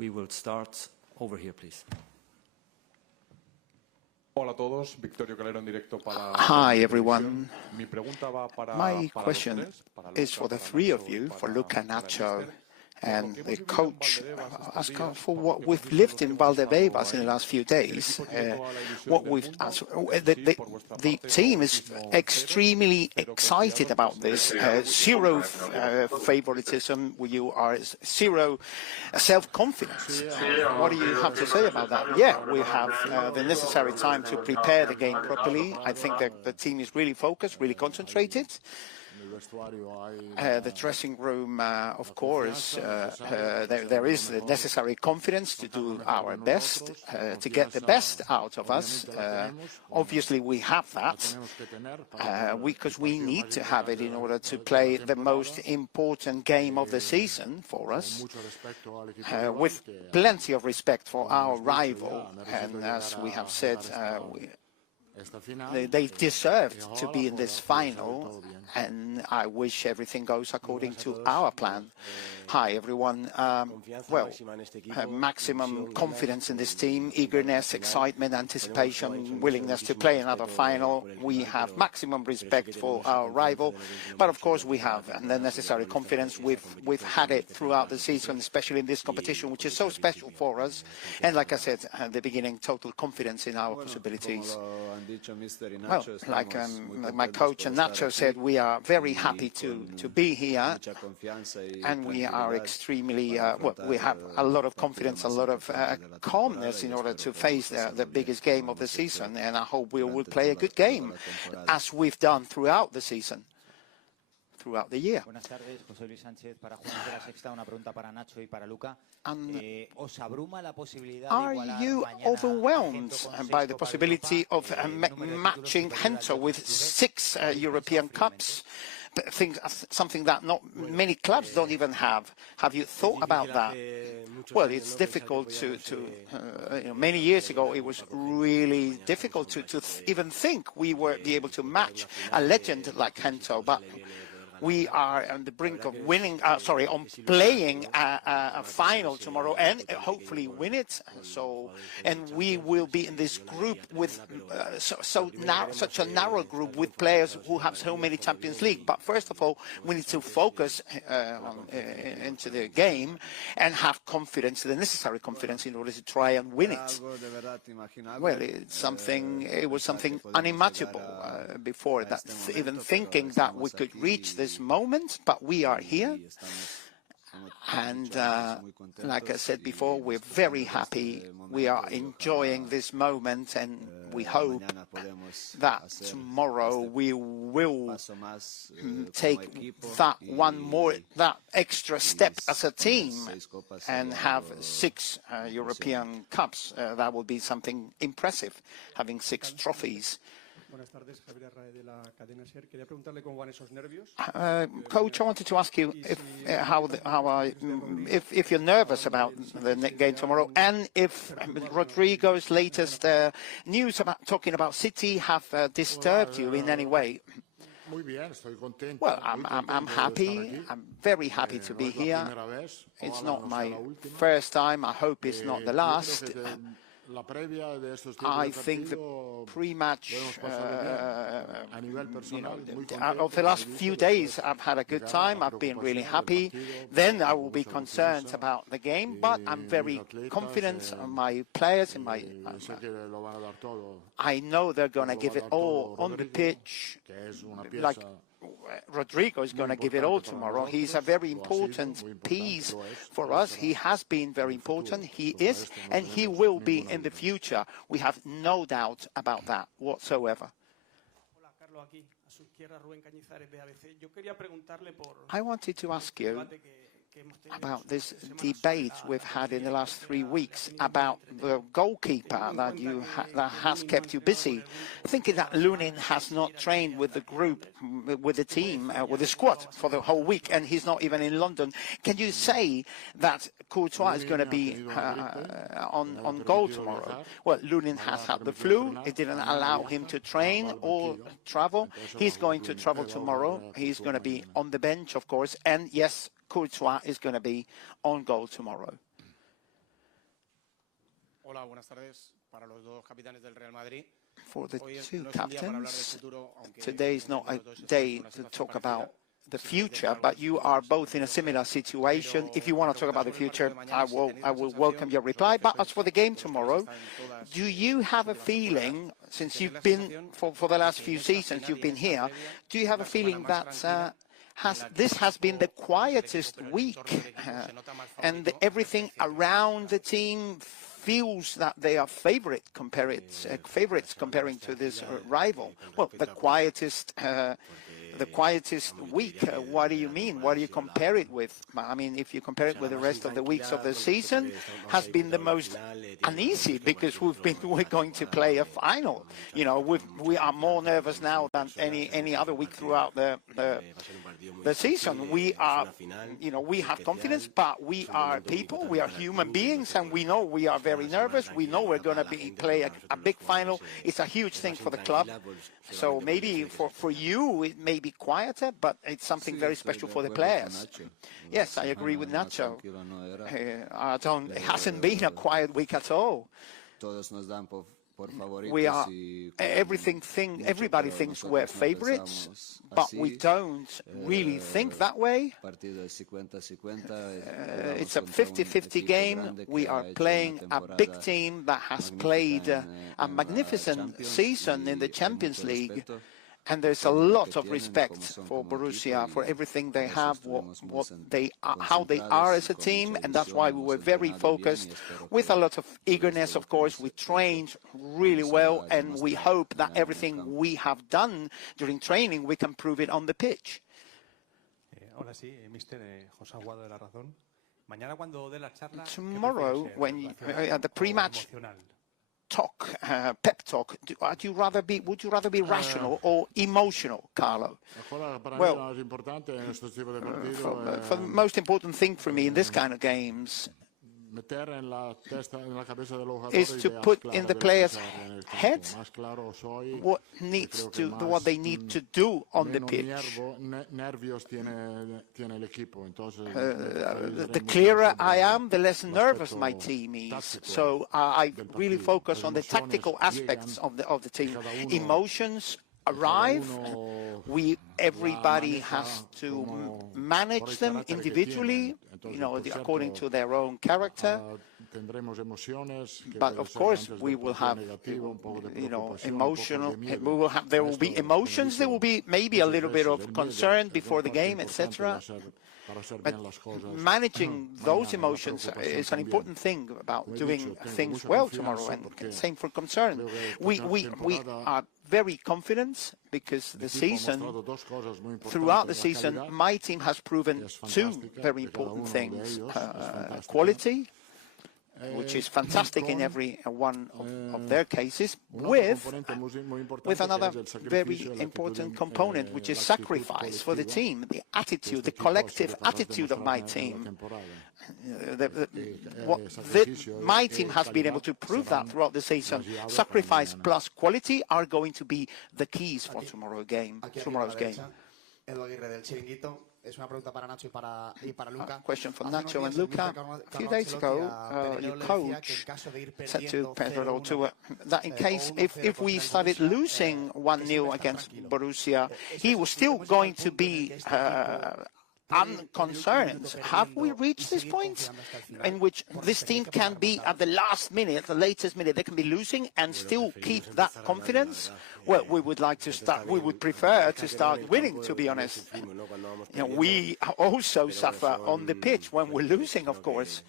We will start over here, please. Hi everyone. My question is for the three of you, for Luka, Nacho, and the coach. Asking for what we've lived in Valdebebas in the last few days. The team is extremely excited about this. Zero favoritism. You are zero self-confidence. What do you have to say about that? Yeah, we have the necessary time to prepare the game properly. I think that the team is really focused, really concentrated. The dressing room, of course, there is the necessary confidence to do our best, to get the best out of us. Obviously, we have that, because we need to have it in order to play the most important game of the season for us, with plenty of respect for our rival. And as we have said, they deserved to be in this final, and I wish everything goes according to our plan. Hi everyone. Maximum confidence in this team, eagerness, excitement, anticipation, willingness to play another final. We have maximum respect for our rival, but of course we have the necessary confidence. We've had it throughout the season, especially in this competition, which is so special for us. And like I said at the beginning, total confidence in our possibilities. Well, like my coach and Nacho said, we are very happy to be here, and we are extremely, we have a lot of confidence, a lot of calmness in order to face the biggest game of the season, and I hope we will play a good game, as we've done throughout the season, throughout the year. Are you overwhelmed by the possibility of matching Gento with 6 European Cups? Something that not many clubs don't even have. Have you thought about that? Well, it's difficult many years ago, it was really difficult to even think we would be able to match a legend like Gento, but we are on the brink of winning, on playing a final tomorrow and hopefully win it. And we will be in this group with such a narrow group with players who have so many Champions League. But first of all, we need to focus into the game and have confidence, the necessary confidence, in order to try and win it. Well, it was something unimaginable before that, even thinking that we could reach this moment, but we are here, and like I said before, we're very happy. We are enjoying this moment, and we hope that tomorrow we will take that extra step as a team and have 6 European Cups. That will be something impressive, having 6 trophies. Coach, I wanted to ask you if you're nervous about the game tomorrow, and if Rodrigo's latest news about talking about City have disturbed you in any way. Well, I'm happy. I'm very happy to be here. It's not my first time. I hope it's not the last. I think the pre-match of the last few days, I've had a good time. I've been really happy. Then I will be concerned about the game, but I'm very confident on my players. I know they're going to give it all on the pitch, like Rodrigo is going to give it all tomorrow. He's a very important piece for us. He has been very important. He is, and he will be in the future. We have no doubt about that whatsoever. I wanted to ask you about this debate we've had in the last 3 weeks about the goalkeeper that has kept you busy. Thinking that Lunin has not trained with the group, with the team, with the squad for the whole week, and he's not even in London. Can you say that Courtois is going to be on goal tomorrow? Well, Lunin has had the flu. It didn't allow him to train or travel. He's going to travel tomorrow. He's going to be on the bench, of course, and yes, Courtois is going to be on goal tomorrow. For the two captains, today is not a day to talk about the future, but you are both in a similar situation. If you want to talk about the future, I will welcome your reply. But as for the game tomorrow, do you have a feeling, since you've been, for the last few seasons you've been here, do you have a feeling that this has been the quietest week and everything around the team feels that they are favorites comparing to this rival? Well, the quietest week. What do you mean? What do you compare it with? I mean, if you compare it with the rest of the weeks of the season, has been the most uneasy because we're going to play a final. You know, we are more nervous now than any other week throughout the season. We are, you know, we have confidence, but we are people, we are human beings, and we know we are very nervous. We know we're going to play a big final. It's a huge thing for the club. So maybe for you it may be quieter, but it's something very special for the players. Yes, I agree with Nacho. It hasn't been a quiet week at all. We are, everybody thinks we're favorites, but we don't really think that way. It's a 50-50 game. We are playing a big team that has played a magnificent season in the Champions League. And there's a lot of respect for Borussia, for everything they have, how they are as a team, and that's why we were very focused, with a lot of eagerness, of course. We trained really well, and we hope that everything we have done during training, we can prove it on the pitch. Tomorrow, when at the pre-match talk, pep talk, would you rather be rational or emotional, Carlo? Well, for the most important thing for me in this kind of games is to put in the players' heads what they need to do on the pitch. The clearer I am, the less nervous my team is. So I really focus on the tactical aspects of the team. Emotions arrive. Everybody has to manage them individually, you know, according to their own character. But of course, we will have, you know, there will be emotions. There will be maybe a little bit of concern before the game, etc. But managing those emotions is an important thing about doing things well tomorrow, and same for concern. We are very confident because throughout the season, my team has proven two very important things. Quality, which is fantastic in every one of their cases, with another very important component, which is sacrifice for the team, the attitude, the collective attitude of my team. My team has been able to prove that throughout the season. Sacrifice plus quality are going to be the keys for tomorrow's game. Question for Nacho and Luka. A few days ago, your coach said to Pedro that in case if we started losing 1-0 against Borussia, he was still going to be unconcerned. Have we reached this point in which this team can be at the last minute, the latest minute, they can be losing and still keep that confidence? Well, we would prefer to start winning, to be honest. You know, we also suffer on the pitch when we're losing, of course.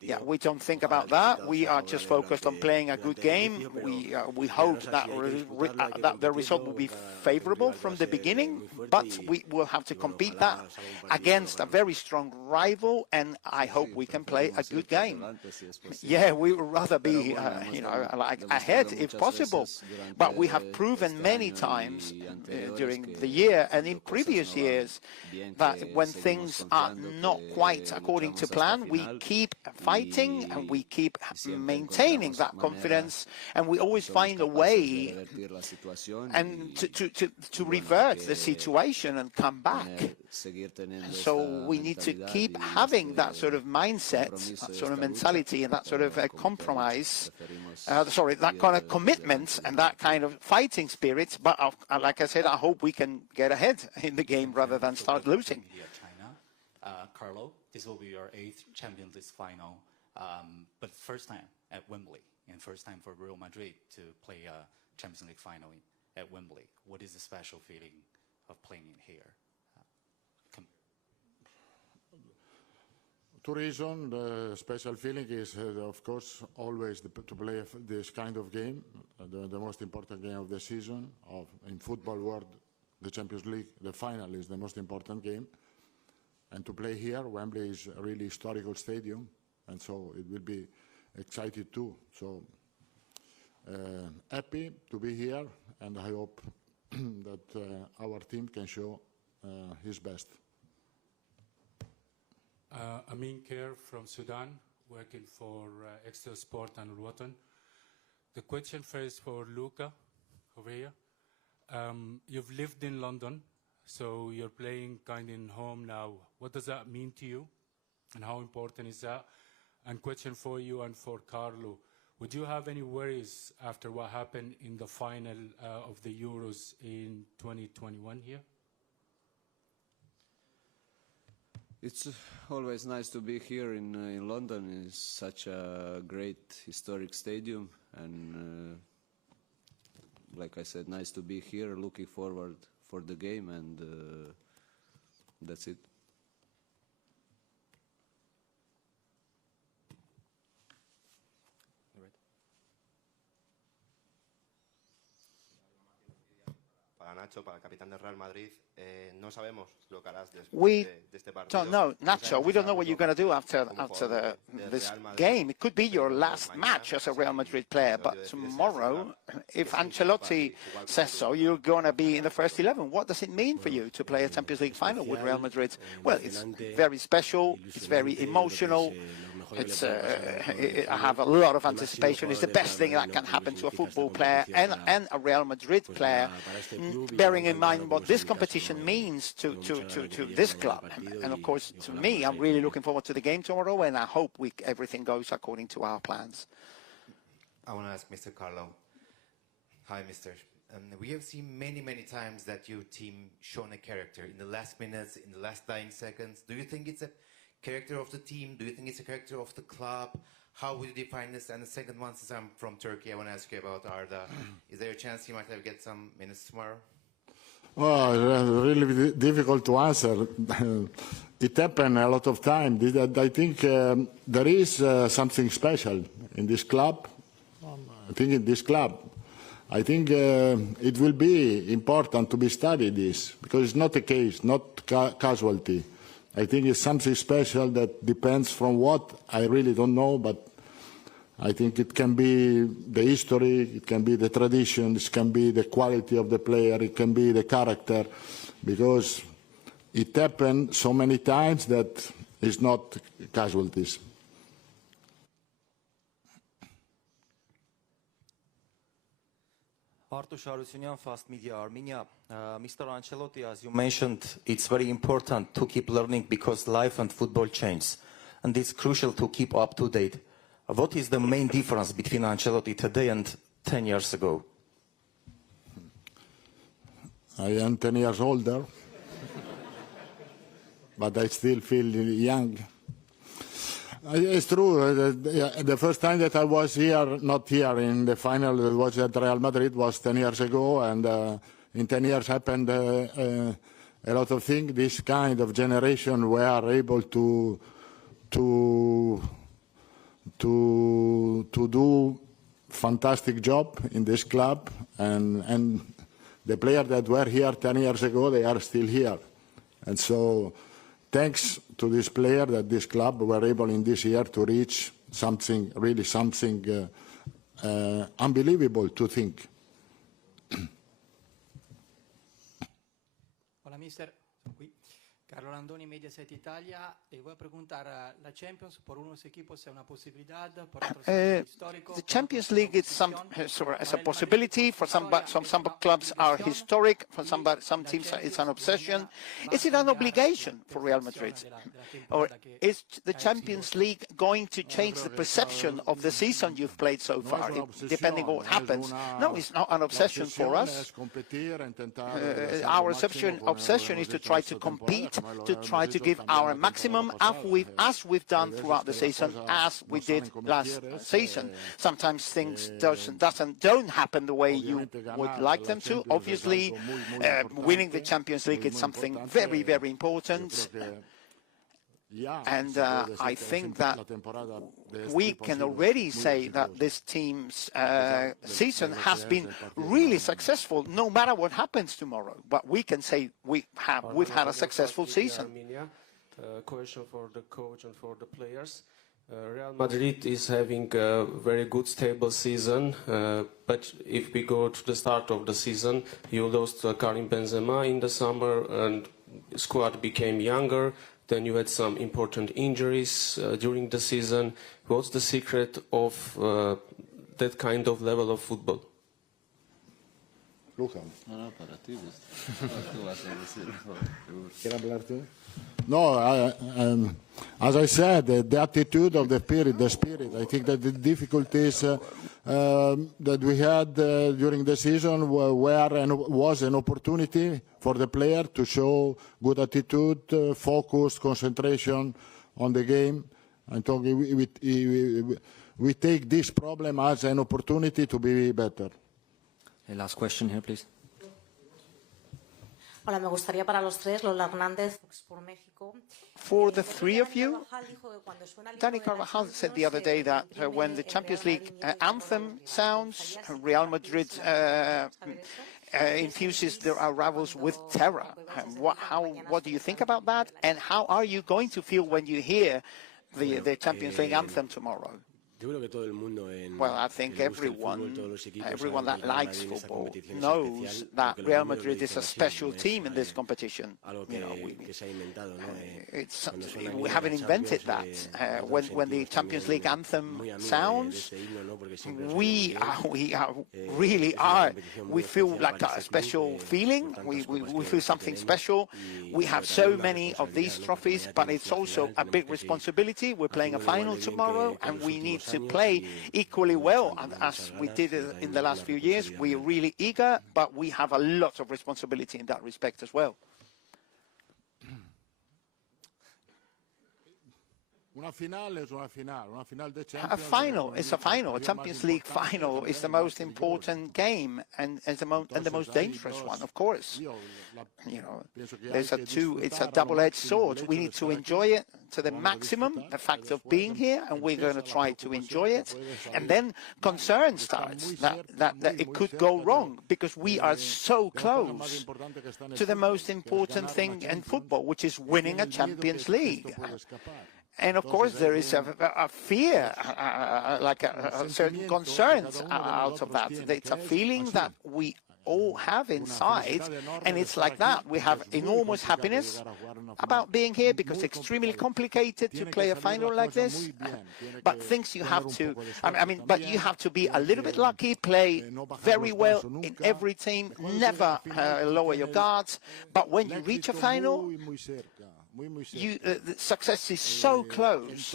Yeah, we don't think about that. We are just focused on playing a good game. We hope that the result will be favorable from the beginning, but we will have to compete that against a very strong rival, and I hope we can play a good game. Yeah, we would rather be, you know, like ahead if possible, but we have proven many times during the year and in previous years, that when things are not quite according to plan, we keep fighting and we keep maintaining that confidence, and we always find a way and to revert the situation and come back. And so we need to keep having that sort of mindset, that sort of mentality, and that sort of compromise, that kind of commitment and that kind of fighting spirit. But like I said, I hope we can get ahead in the game rather than start losing. Carlo, this will be your 8th Champions League final, but first time at Wembley, and first time for Real Madrid to play a Champions League final at Wembley. What is the special feeling of playing it here? Two reasons. The special feeling is, of course, always to play this kind of game, the most important game of the season. In football world, the Champions League, the final is the most important game. And to play here, Wembley is a really historical stadium, and so it will be excited too. So happy to be here, and I hope that our team can show his best. Amin Kher from Sudan, working for Extra Sport and Rotten. The question first for Luka over here. You've lived in London, so you're playing kind of in home now. What does that mean to you, and how important is that? And question for you and for Carlo. Would you have any worries after what happened in the final of the Euros in 2021 here? It's always nice to be here in London. It's such a great historic stadium, and like I said, nice to be here. Looking forward for the game, and that's it. Para Nacho, para el capitán del Real Madrid, no sabemos lo que harás We de este partido. don't know, Nacho. We don't know what you're going to do after this game. It could be your last match as a Real Madrid player, but tomorrow, if Ancelotti says so, you're going to be in the first 11. What does it mean for you to play a Champions League final with Real Madrid? Well, it's very special. It's very emotional. I have a lot of anticipation. It's the best thing that can happen to a football player and a Real Madrid player, bearing in mind what this competition means to this club. And of course, to me, I'm really looking forward to the game tomorrow, and I hope everything goes according to our plans. I want to ask Mr. Carlo. Hi, Mr. We have seen many times that your team shown a character in the last minutes, in the last dying seconds. Do you think it's a character of the team? Do you think it's a character of the club? How would you define this? And the second one, since I'm from Turkey, I want to ask you about Arda. Is there a chance he might get some minutes tomorrow? Well, really difficult to answer. It happened a lot of time. I think there is something special in this club. I think in this club. I think it will be important to be studied this, because it's not a case, not casualty. I think it's something special that depends from what I really don't know, but I think it can be the history, it can be the tradition, it can be the quality of the player, it can be the character, because it happened so many times that it's not casualties. Artur Sharusynian, Fast Media Armenia. Mr. Ancelotti, as you mentioned, it's very important to keep learning because life and football change. And it's crucial to keep up to date. What is the main difference between Ancelotti today and 10 years ago? I am 10 years older, but I still feel young. It's true. The first time that I was here, not here in the final, it was at Real Madrid, was 10 years ago, and in 10 years happened a lot of things. This kind of generation were able to do fantastic job in this club, and the players that were here 10 years ago, they are still here. And so thanks to this player that this club were able in this year to reach something, really something unbelievable to think. Hola, mister. Qui. Carlo Landoni, Mediaset Italia. Y voy a preguntar, ¿la Champions por unos equipos es una posibilidad? Por otros es histórico? The Champions League is a possibility. For some clubs are historic. For some teams it's an obsession. Is it an obligation for Real Madrid? Or is the Champions League going to change the perception of the season you've played so far, depending on what happens? No, it's not an obsession for us. Our obsession is to try to compete, to try to give our maximum as we've done throughout the season, as we did last season. Sometimes things don't happen the way you would like them to. Obviously, winning the Champions League is something very, very important. And I think that we can already say that this team's season has been really successful, no matter what happens tomorrow. But we can say we've had a successful season. Question for the coach and for the players. Real Madrid is having a very good, stable season, but if we go to the start of the season, you lost Karim Benzema in the summer, and squad became younger. Then you had some important injuries during the season. What's the secret of that kind of level of football? Luka. No, para ti. Tú vas a decir. ¿Quieres hablar tú? No, as I said, the attitude of the spirit. I think that the difficulties that we had during the season was an opportunity for the player to show good attitude, focus, concentration on the game. I think we take this problem as an opportunity to be better. The last question here, please. Hola, me gustaría para los tres, Lola Hernández, Fox por México. For the three of you, Dani Carvajal said the other day that when the Champions League anthem sounds, Real Madrid infuses their rivals with terror. What do you think about that? And how are you going to feel when you hear the Champions League anthem tomorrow? Well, I think everyone that likes football knows that Real Madrid is a special team in this competition. You know, we haven't invented that. When the Champions League anthem sounds, we really are. We feel like a special feeling. We feel something special. We have so many of these trophies, but it's also a big responsibility. We're playing a final tomorrow, and we need to play equally well as we did in the last few years. We're really eager, but we have a lot of responsibility in that respect as well. A final is a final. A Champions League final is the most important game and the most dangerous one, of course. You know, it's a double-edged sword. We need to enjoy it to the maximum, the fact of being here, and we're going to try to enjoy it. And then concern starts that it could go wrong, because we are so close to the most important thing in football, which is winning a Champions League. And of course, there is a fear, like certain concerns out of that. It's a feeling that we all have inside, and it's like that. We have enormous happiness about being here, because it's extremely complicated to play a final like this. But things you have to, but you have to be a little bit lucky, play very well in every team, never lower your guards. But when you reach a final, the success is so close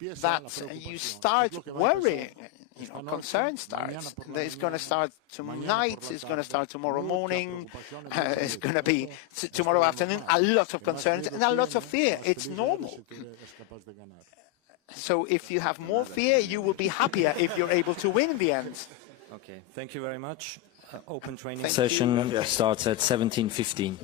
that you start worrying. You know, concern starts. It's going to start tonight. It's going to start tomorrow morning. It's going to be tomorrow afternoon. A lot of concerns and a lot of fear. It's normal. So if you have more fear, you will be happier if you're able to win in the end. Okay, thank you very much. Open training session starts at 17:15.